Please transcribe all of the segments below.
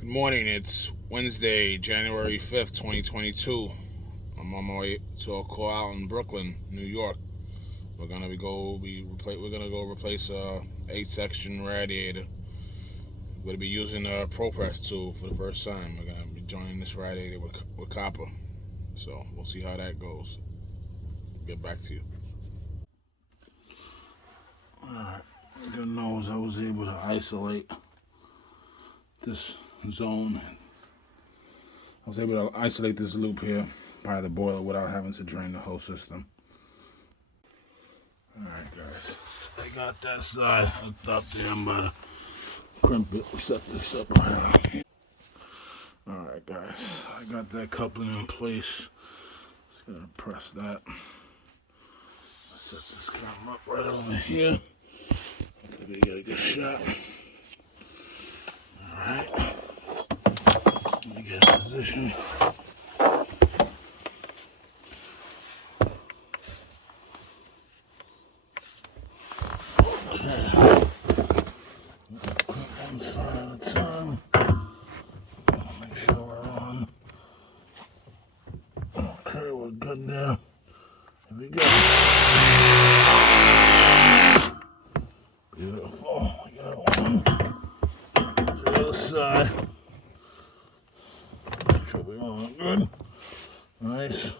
Good morning. It's Wednesday, January 5th, 2022. I'm on my way to a call out in Brooklyn, New York. We're gonna go replace a 8-section radiator. We're gonna be using a ProPress tool for the first time. We're gonna be joining this radiator with copper. So we'll see how that goes. Get back to you. Alright, good news. I was able to isolate this zone. I was able to isolate this loop here by the boiler without having to drain the whole system. Alright guys, I got that side hooked up there. I'm about to crimp it, set this up around here. Alright guys, I got that coupling in place. Just gotta press that. Set this camera up right over here. Hopefully we get a good shot. Alright. Let me get in position. Okay. One side at a time. Make sure we're on. Okay, we're good there. Here we go. Beautiful. We got one. To the other side. Make sure we're on good. Nice.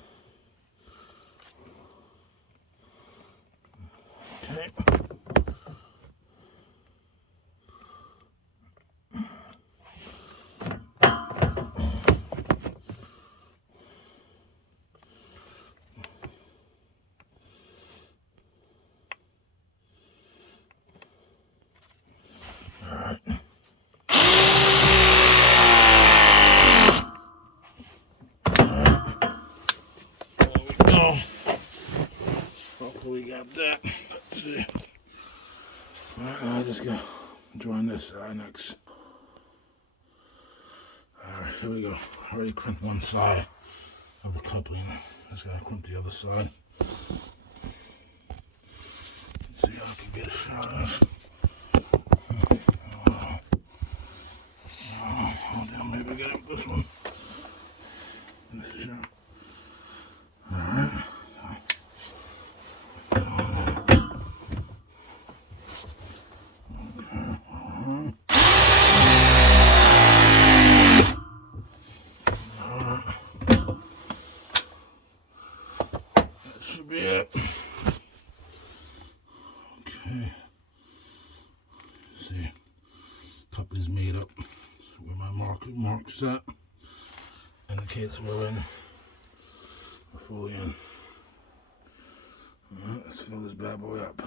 Okay. Hopefully we got that. Let's see. Alright, I just gotta join this side next. Alright, here we go. I already crimped one side of the coupling. Just gotta crimp the other side. Let's see how I can get a shot of this. Hold on, maybe I got this one. This shot. Alright. Should be it. Okay. See, cup is made up. So where my mark's at indicates we're fully in. Alright, let's fill this bad boy up.